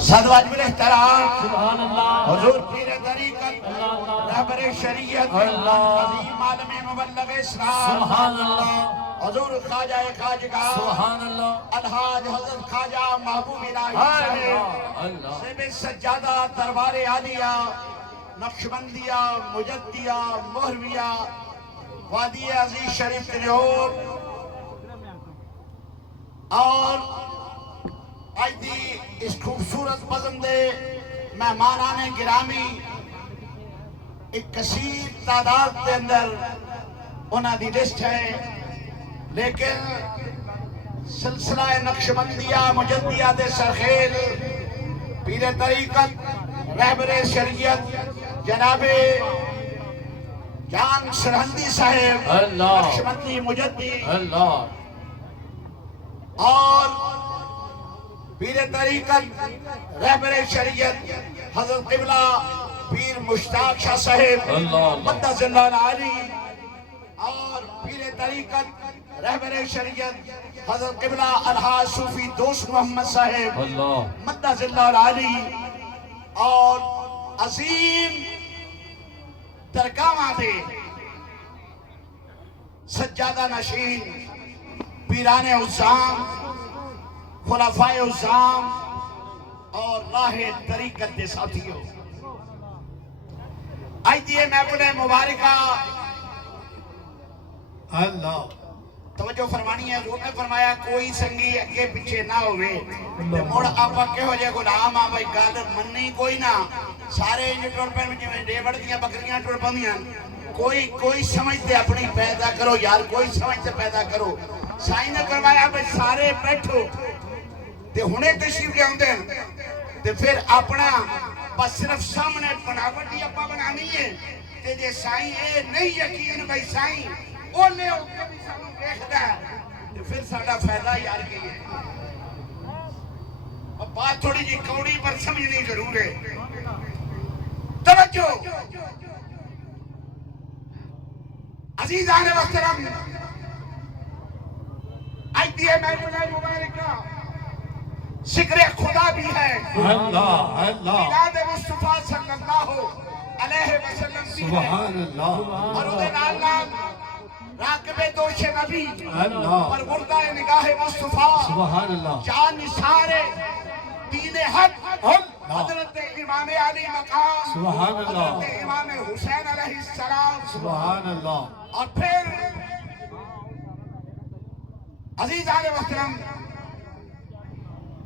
صد واجب احترام سبحان اللہ حضور پیر طریقت رہبر شریعت عظیم عالم مبلغ اسلام سبحان اللہ حضور خواجہ خواجگاہ سبحان اللہ الحاج حضرت خواجہ محبوب الہی اللہ صاحب سجادہ دربار عالیہ نقشبندیہ مجدیہ مہرویہ وادی عزیز شریف تریور اور آج دی اس خوبصورت بزندے مہمانان گرامی ایک کثیر تعداد کے اندر انہاں دی لسٹ ہے لیکن سلسلہ نقشبندیہ مجدیہ دے سرخیل پیر طریقت رہبر شریعت جناب جان سرہندی صاحب نقشبندی مجدی اللہ اور پیر طریقت رہبر شریعت حضرت قبلہ پیر مشتاق شاہ صاحب مدد اللہ علی اور پیر طریقت رہبر شریعت حضرت قبلہ الحاج صوفی دوست محمد صاحب مدد اللہ علی اور عظیم درگاہ دے سجادہ نشین پیران عظام خلفاء عظام اور راہ طریقت دے ساتھیوں آئی دیئے محبوب مبارکہ اللہ توجہ فرمانی ہے حضور نے فرمایا کوئی سنگی اگے پیچھے نہ ہوئے تے موڑ آپا کے ہو جائے غلام آ بھائی گال مننی کوئی نہ سارے انجھے ٹوڑ پہ میں ڈیوڑ دیاں بکریاں ٹوڑ پہ کوئی سمجھتے اپنی پیدا کرو یار کوئی سمجھتے پیدا کرو سائن نے فرمایا بھائی سارے بیٹھو تے ہونے تشریف لے آؤں دیں تے پھر اپنا بس صرف سامنے بناوٹی اپا بنانی ہے تے جے سائن اے نہیں یقین بھائی سائن اولے اوکے بھی سانوں دیکھتا ہے تے پھر ساڑا فائدہ یار کی ہے اب بات تھوڑی جی کوڑی پر سمجھنی ضرور ہے توجہ عزیزان محترم آج دیئے محبوب مبارکہ ذکر خدا بھی ہے اللہ اللہ میلاد مصطفیٰ صلی اللہ علیہ وسلم بھی ہے سبحان اللہ اور ادھے نال راکب دوش نبی اللہ پر مردہ نگاہ مصطفیٰ سبحان اللہ جان نثار دین حق حضرت امام علی مقام سبحان اللہ حضرت امام حسین علیہ السلام سبحان اللہ اور پھر عزیزان محترم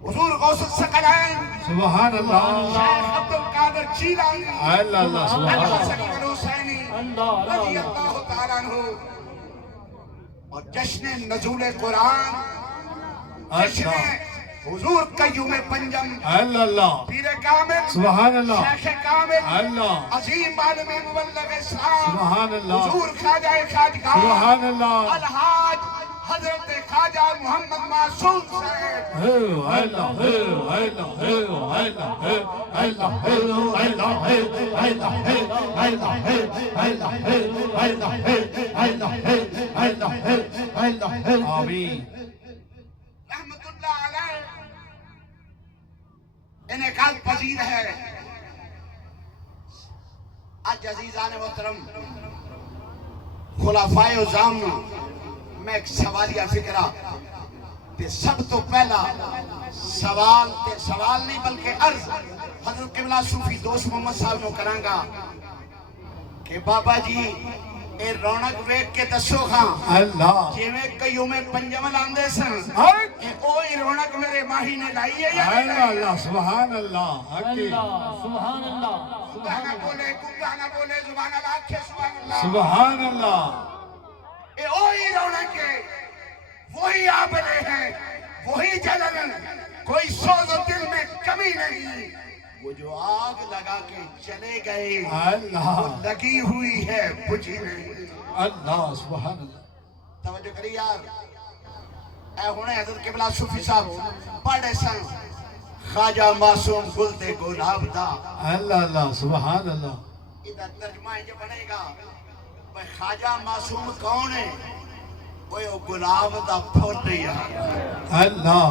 حضور غوث الثقلین سبحان اللہ شیخ عبدالقادر جیلانی اللہ اللہ سبحان اللہ الحسنی والحسینی رضی اللہ تعالیٰ عنہ اور جشن نزول قرآن جشن حضور قیوم پنجم اللہ اللہ پیر کامل سبحان اللہ شیخ کامل اللہ عظیم عالم مبلغ اسلام سبحان اللہ حضور خواجہ خواجگاہ سبحان اللہ الحاج حضرت خواجہ محمد معصوم صاحب اللہ آمین رحمت اللہ علیہ انعقاد پذیر ہے آج عزیزان محترم خلفاء عظام میں ایک سوالیہ فکرہ تے سب تو پہلا سوال نہیں بلکہ عرض حضرت قبلہ صوفی دوست محمد صاحب نو کرانگا کہ بابا جی اے رونق ویک کے دسو خاں اللہ جیویں قیوم پنجم لاندے سن اے اوہی رونق میرے ماہی نے لائی ہے یا اللہ اللہ سبحان اللہ سبحان اللہ گانا بولے گانا بولے زبان اللہ آکھے سبحان اللہ سبحان اللہ اے اوہی رونق ہے وہی آبلے ہیں وہی جلن کوئی سوز و دل میں کمی نہیں وہ جو آگ لگا کے چلے گئے اللہ وہ لگی ہوئی ہے بجھی نہیں اللہ سبحان اللہ توجہ کری یار اے ہونے حضرت قبلہ صوفی صاحب پڑھے سن خواجہ معصوم گل دے گلاب دا اللہ اللہ سبحان اللہ ادھر ترجمہ جو بنے گا بھئی خواجہ معصوم کون ہے وہ گلاب دا پھول یار اللہ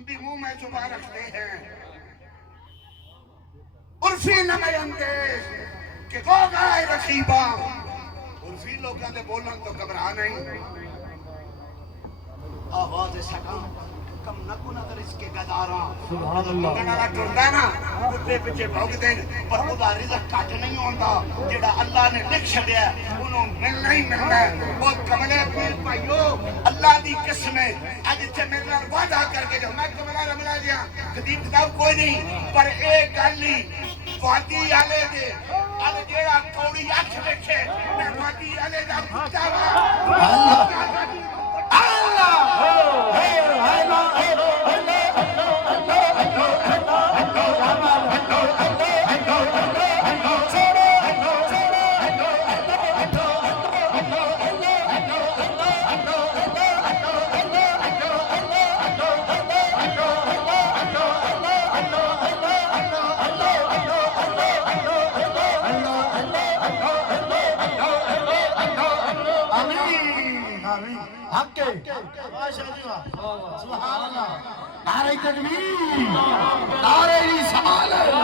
ہم بھی منہ میں چھپا رکھتے ہیں عرفی نمائندے کہ گو گائے رقیبہ عرفی لوگاں دے بولن تو گھبرا نہیں آواز سکم کم نکو نظر اس کے گداراں سبحان اللہ گنالا ٹردا نا کتے پیچھے بھوگ دے پر خدا رزق کٹ نہیں ہوندا جڑا اللہ نے لکھ چھڈیا انہوں ملنا ہی ملنا ہے وہ کملے پیر بھائیو اللہ دی قسم ہے اج تے میرے نال وعدہ کر کے جو میں کملا رملا جا خطیب کتاب کوئی نہیں پر ایک گل ہی وادی والے دے ال جیڑا کوڑی اکھ ویکھے میں وادی والے دا کتا وا سبحان اللہ نعرہ تکبیر نعرہ رسالت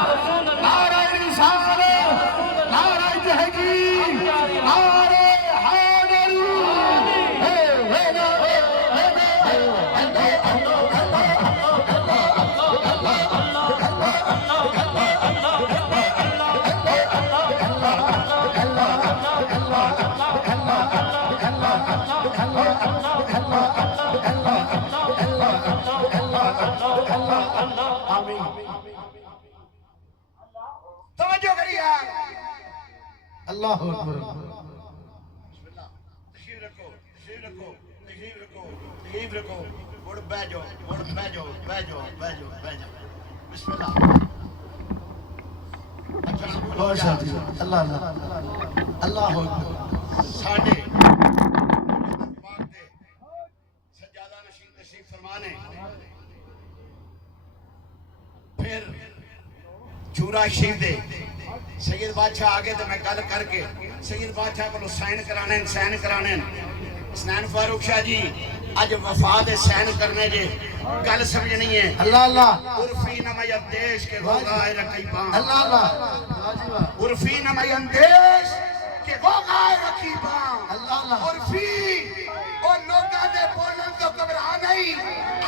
نعرہ رسالت نعرہ تحقیق نعرہ حیدر توجہ کریے اللہ اکبر تشریف رکھو تشریف رکھو تشریف رکھو تشریف رکھو مڑ بیٹھ جاؤ مڑ بیٹھ جاؤ بیٹھ جاؤ بیٹھ جاؤ بیٹھ جاؤ بسم اللہ اللہ اللہ اللہ اکبر ساڈے پاک دے سجادہ نشین تشریف فرمانے پھر چورا شریف دے سید بادشاہ آگے تو میں گل کر کے سید بادشاہ کو سائن کرانے حسنین فاروق شاہ جی اج وفاد سائن کرنے جے گل سمجھنی ہے اللہ اللہ عرفی نمائند دیش کے گوگائے رقیباں اللہ اللہ عرفی نمائند دیش کے گوگائے رقیباں اللہ اللہ عرفی اور لوگاں دے بولن تو گھبرا نہیں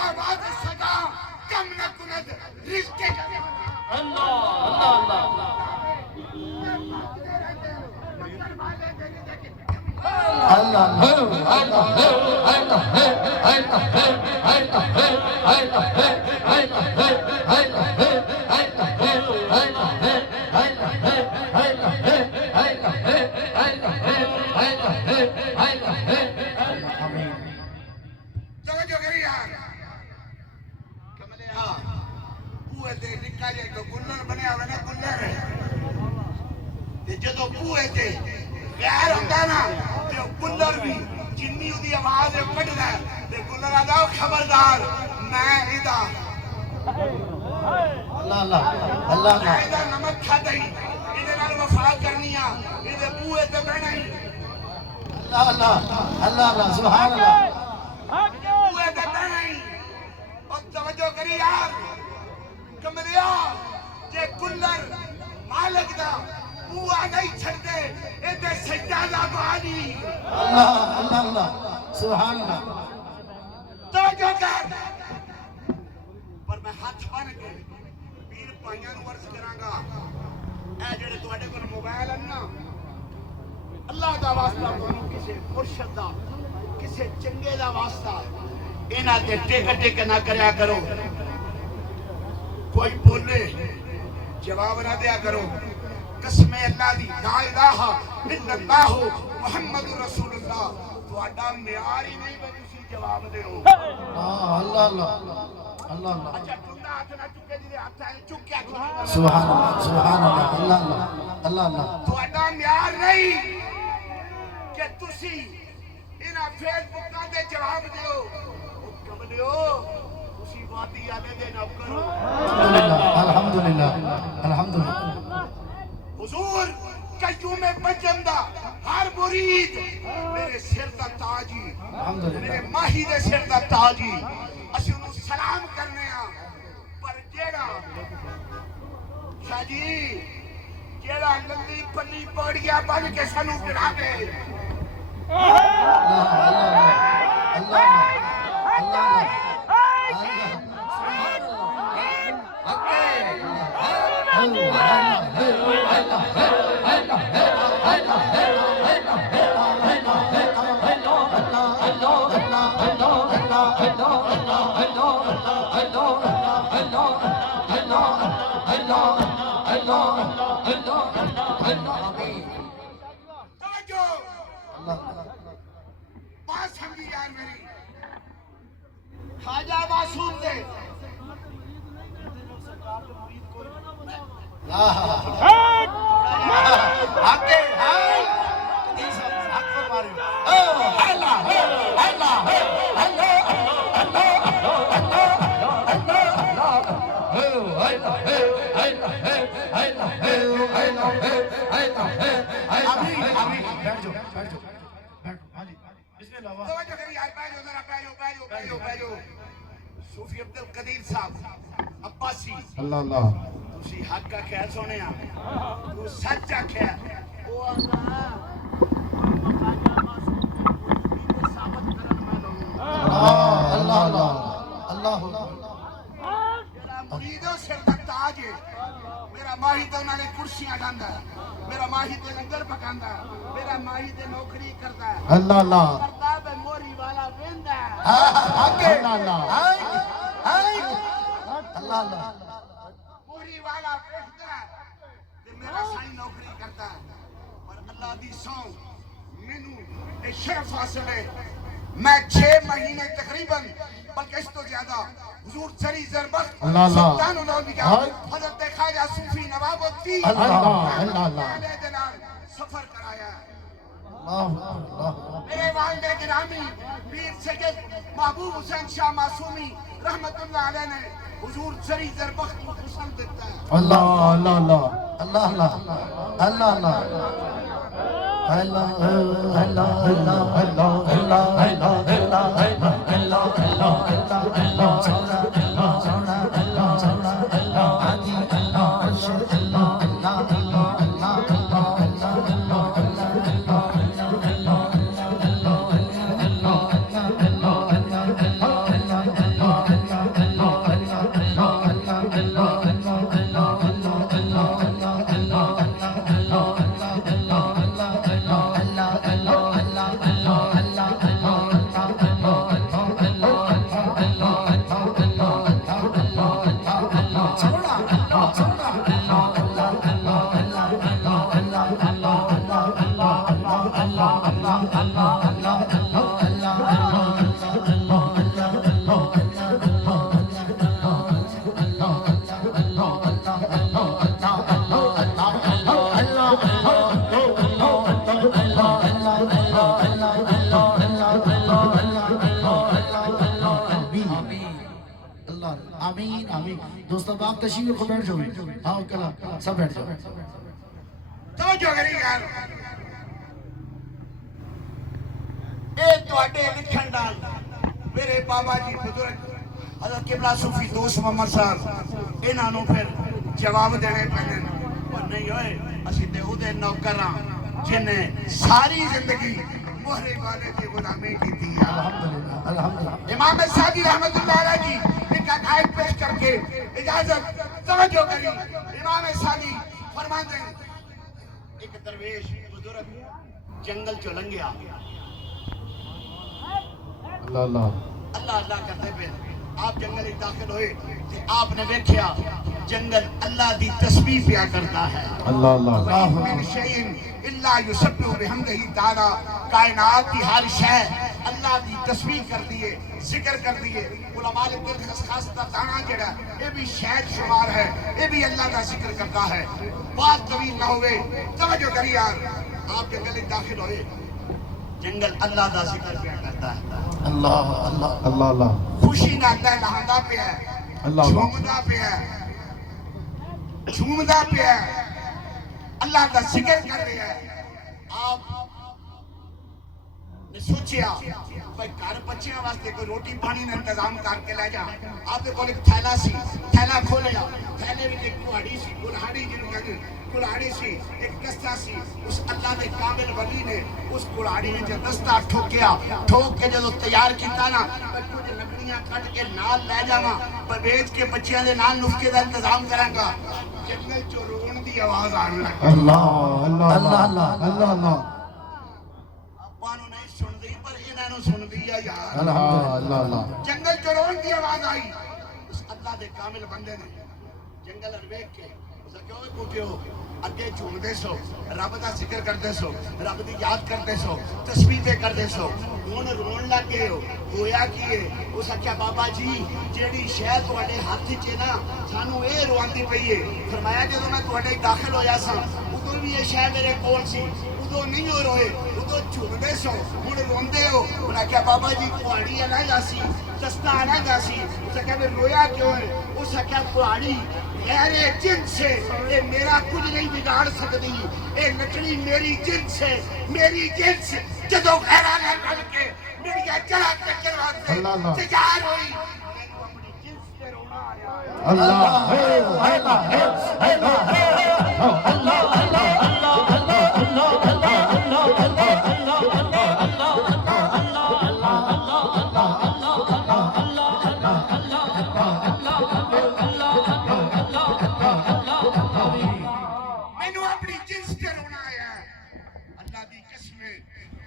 آواز صدا کم نہ کند رزق کے توجہ کری یار کملے ہاں بوئے تے نکا جائے تو گلر بنیا ہوئے نا گلر تے جدو بوئے تے غیر ہوتا نا تے گلر بھی جنی دی آواز کٹ دا تے گلر آدھا خبردار میں ایدہ اللہ اللہ اللہ میں ایدہ نمک کھا دئی ایدے نال وفا کرنیا ایدے بوئے تے بہنا ہی اللہ اللہ اللہ اللہ سبحان اللہ بوئے تے بہنا ہی اور توجہ کری یار کملیا جے گلر مالک دا بوا نہیں چھڑ دے ایدے سجادہ بانی اللہ اللہ اللہ سبحان اللہ توجہ کر پر میں ہاتھ بن کے پیر پائیاں نو عرض کراں گا اے جڑے تواڈے کول موبائل ہیں نا اللہ دا واسطہ تانوں کسے مرشد دا کسے چنگے دا واسطہ انہاں تے ٹک ٹک نہ کریا کرو کوئی بولے جواب نہ دیا کرو قسم اللہ دی لا الہ الا اللہ محمد رسول اللہ تواڈا معیار ہی نہیں کہ تسی جواب دیو اللہ اللہ اللہ اللہ اچھا ٹنڈا ہاتھ نہ چکے جی ہاتھ ہے چکیا کرو سبحان اللہ اللہ اللہ اللہ اللہ تواڈا معیار نہیں کہ تسی انہاں فیس بکاں تے جواب دیو حکم دیو تسی وادی والے دے نوکر ہو الحمدللہ الحمدللہ حضور قیوم بجم دا ہر مرید میرے سر دا تاجی میرے ماہی دے سر دا تاجی اسی انہوں سلام کرنے ہاں جی جیڑا لندی پلی پوڑیا بن کے سانو ڈرا دے بات سمجھی یار میری خواجہ معصوم دے آگے صوفی عبد القدیر صاحب عباسی اللہ اللہ تسی حق کا خیال سونے تو سچ آکھیا او اللہ اللہ اللہ مریدوں سر دا تاج ہے میرا ماہی تے انہاں نے کرسیاں ڈاندا ہے میرا ماہی تے لنگر پکاندا ہے میرا ماہی تے نوکری کردا ہے اللہ اللہ کردا ہے موری والا ویندا ہے اللہ اللہ اللہ اللہ موری والا ویندا ہے تے میرا سائیں نوکری کرتا ہے اور اللہ دی سو مینوں اے شرف حاصل ہے میں 6 مہینے تقریباً بلکہ اس تو زیادہ حضور سری زربخت سلطان الاولیاء حضرت خواجہ صوفی نواب الدین علیہ دلال سفر کرایا ہے میرے والد گرامی پیر سید محبوب حسین شاہ معصومی رحمت اللہ علیہ نے حضور سری زربخت کو پسند دیتا ہے اللہ اللہ اللہ اللہ اللہ اللہ اللہ آمین آمین دوستو آپ تشریف کو بیٹھ جاؤ آؤ کلا سب بیٹھ جاؤ توجہ کری یار اے تواڈے لکھن نال میرے بابا جی بزرگ حضرت قبلہ صوفی دوست محمد صاحب انہاں نوں پھر جواب دینے پینے پر نہیں ہوئے اسی تے او دے نوکر ہاں جن نے ساری زندگی مہرے والے کی غلامی کی تھی الحمدللہ الحمدللہ امام سعدی رحمت اللہ علیہ جی ایک عقائد پیش کر کے اجازت توجہ کری امام سعدی فرماتے ہیں ایک درویش بزرگ جنگل چو لنگیا اللہ اللہ اللہ اللہ کرتے پہ آپ جنگل ایک داخل ہوئے کہ آپ نے دیکھیا جنگل اللہ دی تسبیح پیا کرتا ہے اللہ اللہ وَإِن مِّن شَيْءٍ إِلَّا يُسَبِّحُ بِحَمْدِهِ تَعَالَى کائنات کی ہر شے اللہ دی تسبیح کر دیئے ذکر کر دیئے علماء لکھتے ہیں خاص دانا جڑا یہ بھی شہد شمار ہے یہ بھی اللہ کا ذکر کرتا ہے بات طویل نہ ہوئے توجہ کری یار آپ جنگل ایک داخل ہوئے جنگل اللہ دا ذکر پیا کرتا ہے اللہ اللہ اللہ اللہ خوشی نہ اللہ لہندا پہ ہے اللہ جھومدا پہ ہے جھومدا پہ ہے اللہ کا ذکر کر رہے ہیں آپ نے سوچیا بھائی گھر بچیاں واسطے کوئی روٹی پانی کا انتظام کر کے لے جا. آپ کے کول ایک تھیلا سی, تھیلا کھولیا, تھیلے وچ ایک کہاڑی سی, کلہاڑی جنوں کہندے کلہاڑی سی, ایک دستہ سی. اس اللہ دے کامل ولی نے اس کلہاڑی وچ دستہ ٹھوکیا, ٹھوک کے جدوں تیار کیتا نا کچھ لکڑیاں کٹ کے نال لے جاواں بیچ کے بچیاں دے نال نسخے دا انتظام کراں گا. جنگل چوں رون دی آواز آن لگی. اللہ اللہ اللہ اللہ اللہ پانو نہیں سن دی پر انہاں نوں سن دی ہے یار. اللہ اللہ اللہ جنگل چوں رون دی آواز آئی. اس اللہ دے کامل بندے نے جنگل ال ویکھ کے اس کیوں پوچھو اگے جھومدے سو, رب دا ذکر کردے سو, رب دی یاد کردے سو, تسبیح کردے سو. ہن رون لگ گئے ہو. ہویا کی ہے؟ اس آکھیا بابا جی جیڑی شے تواڈے ہاتھ وچ ہے نا سانو اے رواندی پئی ہے. فرمایا جدوں میں تواڈے داخل ہویا سا ادوں بھی یہ شے میرے کول سی, ادوں نہیں ہو روئے, ادوں جھومدے سو, ہن روندے ہو. انہاں آکھیا بابا جی کہاڑی علیحدہ سی, دستہ علیحدہ سی. اس آکھیا میں رویا کیوں ہے؟ اس آکھیا کہاڑی میرے جنس ہے, اے میرا کچھ نہیں بگاڑ سکتی, اے لکڑی میری جنس ہے, میری جنس. جدوں غیراں نے مل کے میری جڑا ٹکر واسطے تیار ہوئی مینوں اپنی جنس تے رونا آیا. اللہ اللہ اللہ مینوں اپنی جنس تے رونا آیا. اللہ دی قسم ہے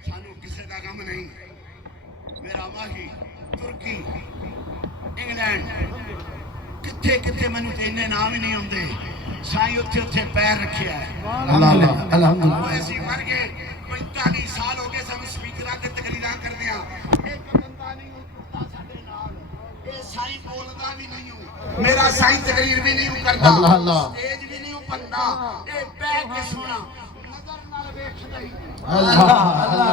سانو کسے دا غم نہیں. میرا ماہی ترکی انگلینڈ کتھے کتھے مینوں تے انہیں نام ہی نہیں ہوندے. سائیں اتھے اتھے پیر رکھیا ہے. الحمدللہ وہ ایسی مر گئے 45 سال ہو گئے سانو سپیکراں تے تقریراں کردیاں. ایک بندہ نہیں اٹھدا ساڈے نال. اے سائیں بولدا بھی نہیں ہوں, میرا سائیں تقریر بھی نہیں کردا, سٹیج بھی نہیں بندا. اے بیٹھ کے سونا نظر نال ویکھدا ہی, اللہ اللہ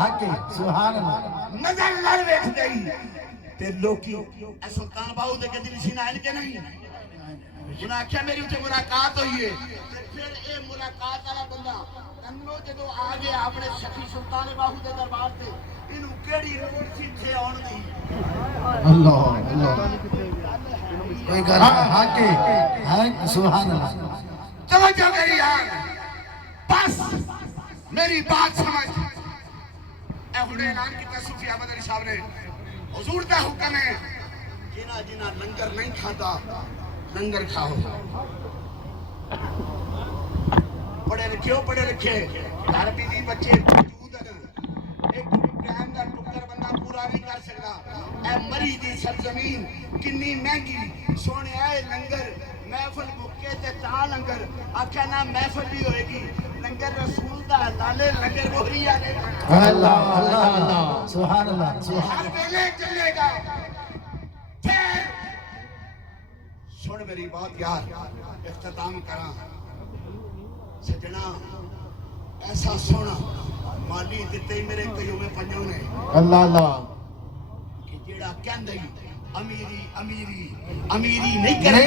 حق سبحان اللہ. نظر نال ویکھدا ہی تے لوکی اے سلطان باہو دے گدی نشین آئے کہ نہیں. انہاں آکھیا میری اتنے ملاقات ہوئی ہے. پھر اے ملاقات والا بندہ کنو جدو آ گیا اپنے سخی سلطان باہو دے دربار تے اینوں کیڑی روڑ سی تھے آن دی. اللہ اللہ کوئی گل حق ہے سبحان اللہ. توجہ میری یار, بس میری بات سمجھ. اے ہن اعلان کیتا صوفی احمد علی صاحب نے, حضور دا حکم ہے جنہ جنہ لنگر نہیں کھاتا لنگر کھاؤ. پڑھے لکھے ہو, پڑھے لکھے گھر بھی دی بچے موجود ہیں. ایک ٹائم دا ٹکر بندہ پورا نہیں کر سکتا. اے مری دی سرزمین کنی مہنگی سونے اے لنگر محفل مکے تے تا لنگر. آکھیا نا محفل بھی ہوئے گی, لنگر رسول دا لالے لنگر وہی آنے اللہ اللہ اللہ سبحان اللہ سبحان ہر ویلے چلے گا. پھر سن میری بات یار, اختتام کراں. سجنا ایسا سونا مالی دیتے میرے قیوم پنجوں نے اللہ اللہ کہ جیڑا کہندے امیری امیری امیری نہیں کرے.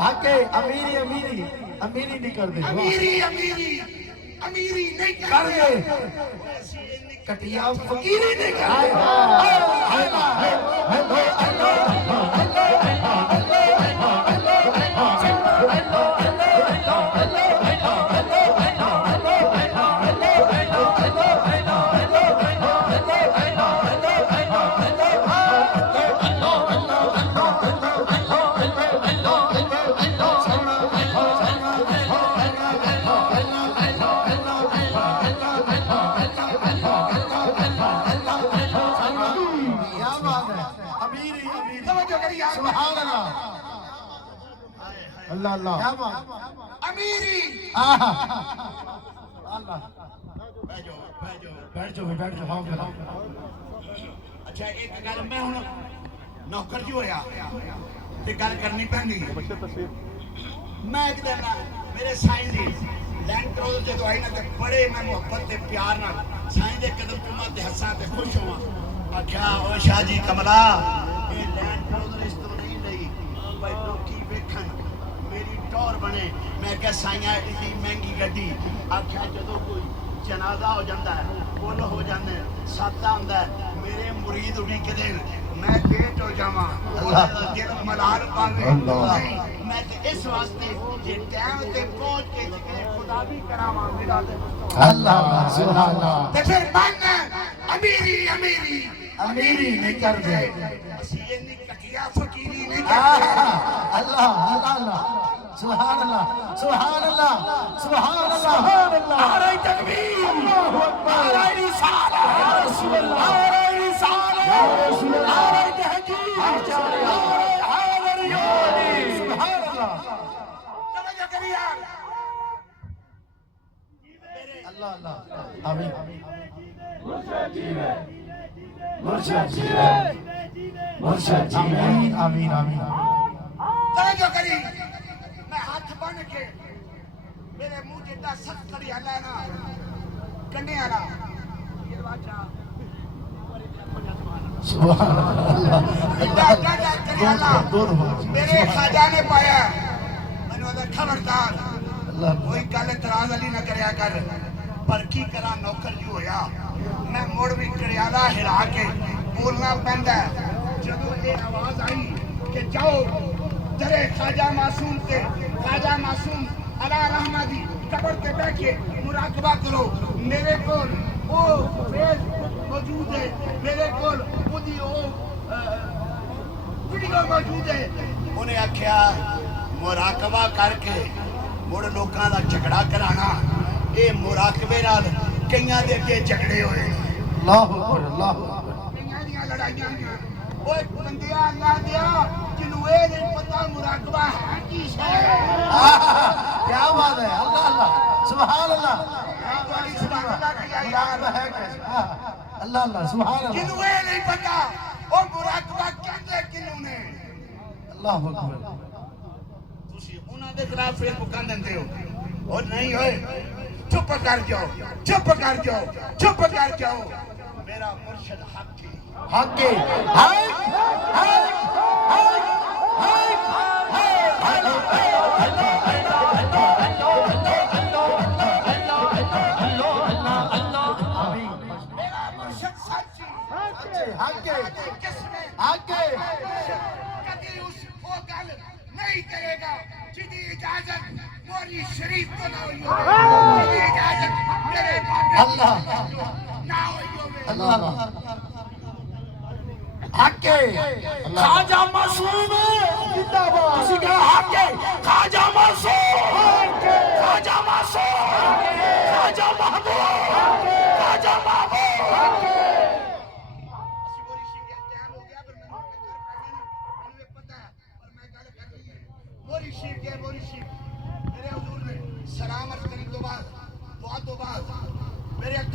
حق امیری امیری امیری نہیں کر دے, امیری امیری امیری نہیں کر کرے. دے کٹیا فقیری نہیں کر دے. سبحان اللہ اللہ اللہ کیا بات امیری. اللہ بیٹھ جاؤ بیٹھ جاؤ. بیٹھ جاؤ بیٹھ جاؤ. اچھا ایک گل میں ہوں نوکر جو ہویا تے گل کرنی پہنی. میں ایک دن میرے سائیں دی لینڈ کرو جدو آئی نا تے بڑے میں محبت تے پیار نال سائیں دے قدم چوما تے ہساں تے خوش ہوا. آکھیا او شاہ جی کملا اے لینڈ کرو اس تو نہیں لئی بھائی لوکی ویکھن میری ٹور بنے. میں کہ سائیاں اتنی مہنگی گڈی. آکھیا جدو کوئی جنازہ ہو جاتا ہے ਫੁੱਲ ਹੋ ਜਾਂਦੇ ਸਾਦਾ ਹੁੰਦਾ ਮੇਰੇ ਮੁਰੀਦ ਵੀ ਕਦੇ ਮੈਂ ਲੇਟ ਹੋ ਜਾਵਾਂ ਉਹਦਾ ਦਿਲ ਮਲਾਲ ਪਾਵੇ ਨਹੀਂ ਮੈਂ ਤੇ ਇਸ ਵਾਸਤੇ ਜੇ ਟਾਈਮ ਤੇ ਪਹੁੰਚ ਕੇ ਜਿਕਰੇ ਖੁਦਾ ਵੀ ਕਰਾਵਾਂ ਮੇਰਾ ਤੇ اللہ سبحان اللہ ਤੇ ਫਿਰ ਮਨ ਅਮੀਰੀ ਅਮੀਰੀ اميري نہیں کر دے ਅਸੀਂ ਇੰਨੀ ਘਟੀਆ ਫਕੀਰੀ ਨਹੀਂ ਕਰਦੇ اللہ اللہ اللہ سبحان اللہ سبحان اللہ سبحان اللہ نعرہ تکبیر اللہ اکبر نعرہ رسالہ یا رسول اللہ نعرہ رسالہ یا رسول اللہ نعرہ تحقیق نعرہ حیدریانی سبحان اللہ توجہ کریے اللہ اللہ آمین مرشد جی ہے مرشد جی ہے آمین آمین آمین توجہ کری میں ہاتھ بن کے میرے منہ جیتا سخت کری ہلا نا کنڈے والا یہ واچا سبحان اللہ میرے خواجہ نے پایا میں نے خبردار اللہ کوئی گل اعتراض علی نہ کریا کر پر کی کرا نوکر جو ہویا میں مڑ بھی کڑیالہ ہلا کے بولنا پیندا ہے جدو یہ آواز آئی کہ جاؤ درے خواجہ معصوم تے خواجہ معصوم علی رحمہ دی قبر تے بیٹھ کے مراقبہ کرو میرے کول وہ فیس موجود ہے میرے کول خودی وہ ویڈیو موجود ہے انہیں آکھیا مراقبہ کر کے مڑ لوکاں دا جھگڑا کرانا اے مراقبے نال کئیاں دے اگے جھگڑے ہوئے اللہ اکبر اللہ اکبر کئیاں دیاں لڑائیاں ہوئیاں اوے بندیا اللہ دیا جنوں اے نہیں پتہ مراقبہ ہے کی شے کیا بات ہے اللہ اللہ سبحان اللہ اللہ اللہ سبحان اللہ جنوں اے نہیں پتہ او مراقبہ کہندے کینوں نے اللہ اکبر تسی انہاں دے خلاف فیس بکان دندے ہو اور نہیں ہوئے چپ کر جاؤ چپ کر جاؤ چپ کر جاؤ میرا مرشد حق کی حق کے میرا مرشد سچی حق کے کس نے حق کے کبھی اس وہ گل نہیں کرے گا جدی اجازت موری شریف کو نہ ہوئی ہو جدی اجازت میرے بابے اللہ نہ ہوئی ہو اللہ اللہ حق کے خواجہ معصوم زندہ باد کسی کا حق ہے خواجہ معصوم خواجہ معصوم خواجہ محبوب خواجہ محبوب موری شیف میرے حضور نے سلام عرض کرنے تو بعد دعا تو بعد میرے حق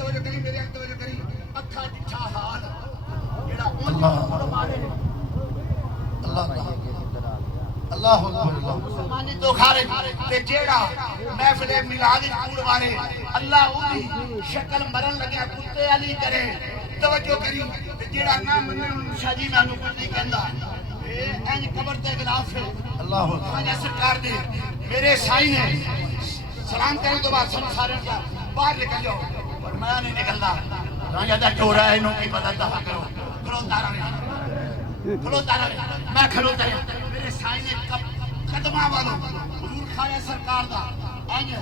توجہ کری اکھا ڈٹھا حال جڑا اون مارے اللہ اللہ اکبر مسلمانی تو خارج تے جیڑا محفل میلاد کوڑ مارے اللہ اودی شکل مرن لگیا کتے علی کرے توجہ کری تے جیڑا نہ مننے شاہ جی میں کچھ نہیں کہندا اے انج قبر تے خلاف ہے اللہ خواجہ سرکار دے میرے سائی نے سلام کرنے تو بعد سب سارے کا باہر نکل جاؤ پر میں نہیں نکلنا خواجہ دا ٹورا ہے انہوں کی پتہ دفع کرو کھلوتا رہے میں کھلوتا رہے میرے سائی نے قدمہ والوں حضور خواجہ سرکار دا آئیں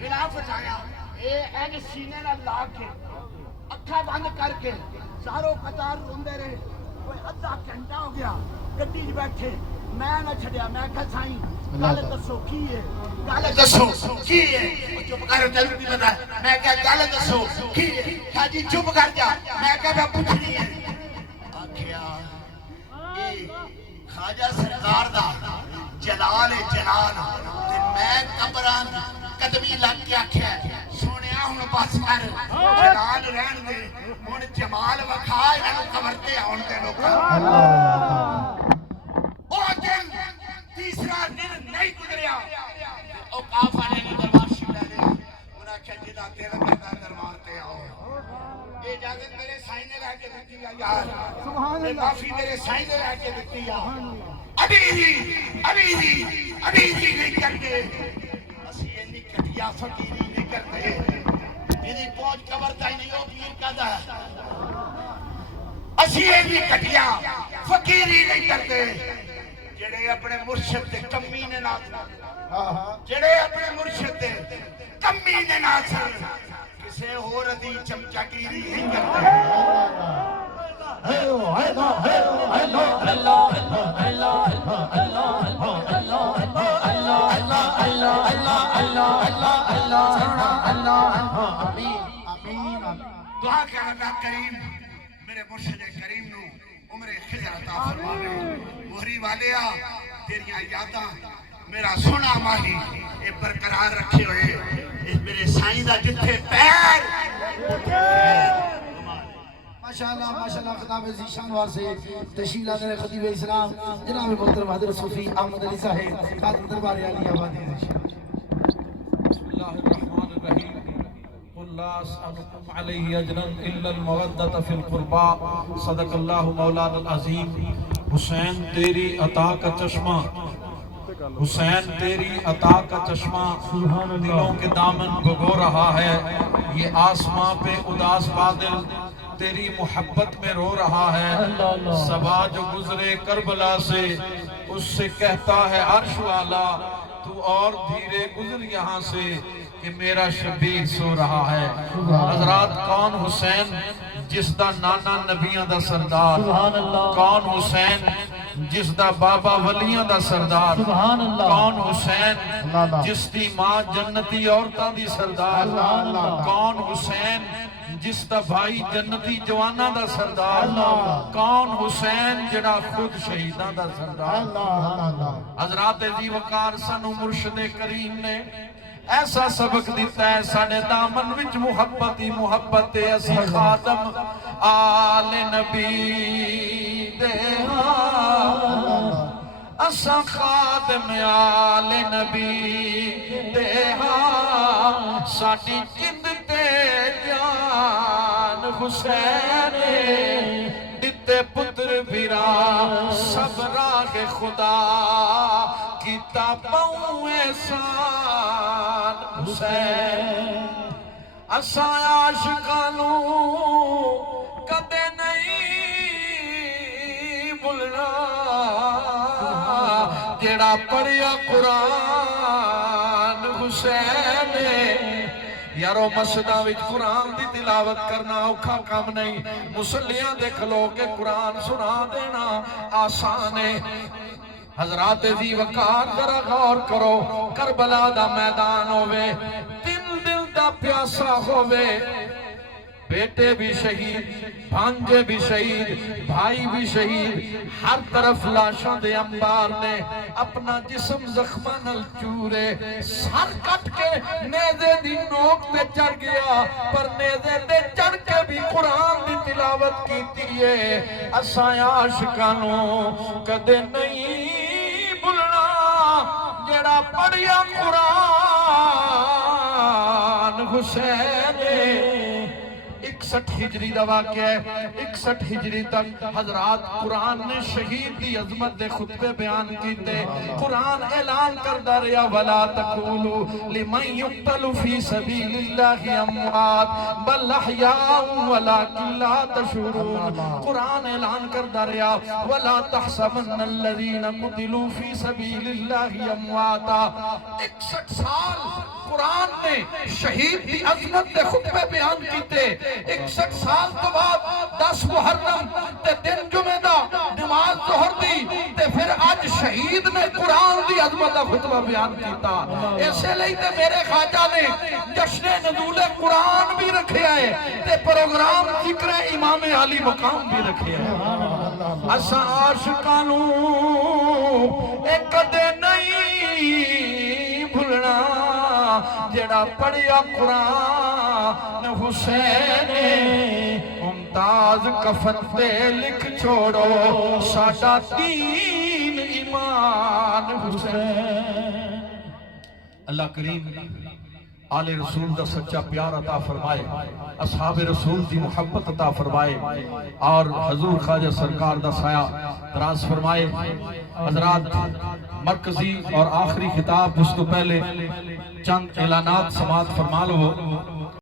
خلافت آیا اے این سینے نہ لا کے اکھا بند کر کے ساروں قطار روندے رہے کوئی ادھا گھنٹہ ہو گیا گڈی وچ بیٹھے میں نہ چھڈیا میں کہا سائیں گل دسو کی ہے گل دسو کی ہے چپ کر تینوں نہیں پتہ میں کہا گل دسو کی ہے حاجی چپ کر جا میں کہا میں پوچھنی ہے آکھیا اے خواجہ سرکار دا جلال جلال تے میں قبراں قدمی لگ کے آکھیا سونیا ہن بس کر جلال رہن دے ہن جمال وکھا انہاں قبر تے آون دے لوکاں او دن تیسرا دن نہیں گزریا او کاف والے نے دربار شیو لے لے انہاں کہ جدا دل کردا دربار تے آؤ اے اجازت میرے سائیں نے رہ کے دتی ہے یار سبحان اللہ معافی میرے سائیں نے رہ کے دتی ہے ابھی نہیں کر کے اسی نہیں یا فقیری نہیں کرتے جدی پہنچ قبر تائی نہیں ہو پیر کا دا اسی بھی کٹیا فقیری نہیں کرتے جڑے اپنے مرشد دے کمی نے ناصر جڑے اپنے مرشد دے کمی نے ناصر کسے ہور دی چمچا گیری نہیں کرتے دعا کر اللہ کریم میرے مرشد کریم نو عمر خضر عطا فرماوے موہری والیا تیریاں یاداں میرا سونا ماہی اے برقرار رکھے ہوئے اس میرے سائیں دا جتھے پیر ماشاءاللہ خطاب ذیشان واسے تشریف لانے خطیب اسلام جناب محترم حضرت صوفی احمد علی صاحب خادم دربار علی آبادی بسم اللہ الرحمن الرحیم قل لا اسألكم علیہ اجرا الا المودۃ فی القربى صدق اللہ مولانا العظیم حسین تیری عطا کا چشمہ حسین تیری عطا کا چشمہ دلوں کے دامن بھگو رہا ہے یہ آسماں پہ اداس بادل تیری محبت میں رو رہا ہے صبا جو گزرے کربلا سے اس سے کہتا ہے عرش والا تو اور دھیرے گزر یہاں سے کہ میرا شبیر سو رہا ہے حضرات کون حسین جس دا نانا نبیاں دا سردار کون حسین جس دا بابا ولیاں دا سردار کون حسین جس دی ماں جنتی عورتاں دی سردار کون حسین جس دا بھائی جنتی جوانہ دا سردار کون حسین جڑا خود شہیدان دا سردار حضرات عزیز وقار سنو مرشد کریم نے ایسا سبق دیتا ہے ساڑھے دامن وچ محبت ہی محبت اسی خاتم آل نبی دے اسا خاتم آل نبی دے ساڑھی جند تے جان حسین دیتے پتر بھیرا سب راگ خدا کیتا پاؤں احسان حسین اسا عاشقانو کدے نہیں بھولنا جیڑا پڑھیا قرآن حسین یارو مسجداں وچ قرآن دی تلاوت کرنا اوکھا کام نہیں مسلیاں دے کھلو کے قرآن سنا دینا آسان ہے حضرات ذی وقار ذرا غور کرو کربلا دا میدان ہوئے دل دا پیاسا ہوئے بیٹے بھی شہید بھانجے بھی شہید بھائی بھی شہید ہر طرف لاشاں دے انبار نے اپنا جسم زخمہ چورے سر کٹ کے نیزے دی نوک پہ چڑھ گیا پر نیزے دے چڑھ کے بھی قرآن دی تلاوت کیتی ہے اساں عاشقانوں کدے نہیں بھولنا جڑا پڑھیا قرآن حسین 61 ہجری دا واقعہ ہے 61 ہجری تک حضرات قرآن نے شہید دی عظمت دے خطبے بیان کیتے قرآن اعلان کردہ رہا وَلَا تَقُولُوا لِمَنْ يُقْتَلُ فِي سَبِيلِ اللَّهِ أَمْوَاتٌ بَلْ أَحْيَاءٌ وَلَكِنْ لَا تَشْعُرُونَ قرآن اعلان کردہ رہا وَلَا تَحْسَبَنَّ الَّذِينَ قُتِلُوا فِي سَبِيلِ اللَّهِ أَمْوَاتًا 61 سال قرآن نے شہید دی عظمت دے خطبے بیان کیتے 61 سال تو بعد 10 محرم تے دن جمعہ دا نماز ظہر دی تے پھر آج شہید نے قرآن دی عظمت دا خطبہ بیان کیتا ایسے لئی تے میرے خواجہ نے جشن نزول قرآن بھی رکھے آئے تے پروگرام ذکر امام علی مقام بھی رکھے آئے اساں عاشقانوں ایک دے نہیں بھولنا جڑا پڑھیا قرآن حسین ممتاز کفن تے لکھ چھوڑو ساڈا دین ایمان حسین اللہ کریم آل رسول دا سچا پیار عطا فرمائے، اصحاب رسول دی محبت عطا فرمائے، اور حضور خواجہ سرکار دا سایہ دراز فرمائے۔ حضرات مرکزی اور آخری خطاب اس کو پہلے چند اعلانات سماعت فرما لو۔